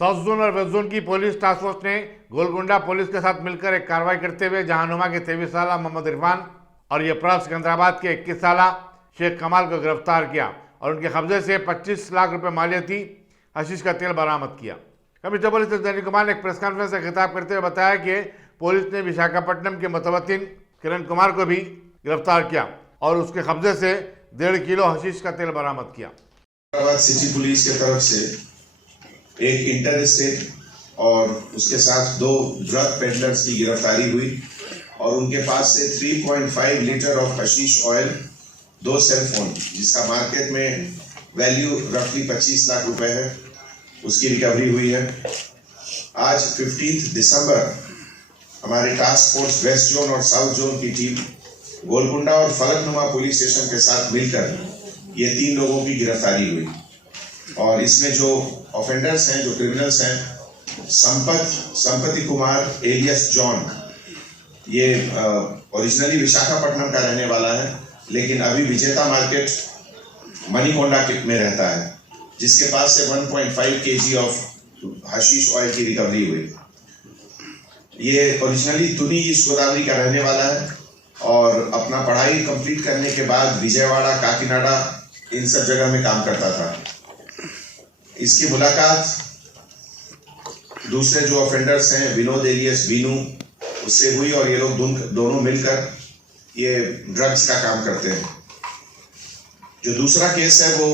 South zone और west zone की police task force ने गोलकुंडा पुलिस के साथ मिलकर एक कार्रवाई करते हुए जहानुमा के 23 साल मोहम्मद इरफान और ये अपराध सिकंदराबाद के 21 साल शेख कमाल को गिरफ्तार किया और उनके कब्जे से 25 लाख रुपए मालियती हशीश का तेल बरामद किया। कमिश्नर पुलिस संजय कुमार ने एक प्रेस कॉन्फ्रेंस से खिताब करते हुए बताया कि पुलिस ने विशाखापट्टनम के मुतवत्तिन किरण कुमार को भी गिरफ्तार किया और उसके कब्जे से 1.5 किलो हशीश का तेल बरामद किया। सिटी पुलिस की तरफ से एक इंटर स्टेट और उसके साथ 2 ड्रग पेडलर्स की गिरफ्तारी हुई और उनके पास से 3.5 litre of hashish oil, 2 cell phone जिसका मार्केट में वैल्यू रफली 25 लाख रुपए है, उसकी रिकवरी हुई है। आज 15 दिसंबर हमारे टास्क फोर्स वेस्ट जोन और साउथ जोन की टीम गोलकुंडा और फलकनुमा पुलिस स्टेशन के साथ मिलकर ये 3 लोगों की गिरफ्तारी हुई और इसमें जो ऑफेंडर्स हैं, जो क्रिमिनल्स हैं, संपत्ति कुमार एलियस जॉन, ये ओरिजिनली विशाखापट्टनम का रहने वाला है लेकिन अभी विजेता मार्केट मनीकोंडा में रहता है, जिसके पास से 1.5 kg ऑफ हशीश ऑयल की रिकवरी हुई। ये ओरिजिनली तुनी ईस्ट गोदावरी का रहने वाला है और अपना पढ़ाई कंप्लीट करने के बाद विजयवाड़ा, काकीनाडा इन सब जगह में काम करता था। इसकी मुलाकात दूसरे जो ऑफेंडर्स हैं विनोद एलियस वीनू उससे हुई और ये लोग दोनों मिलकर ये ड्रग्स का काम करते हैं। जो दूसरा केस है वो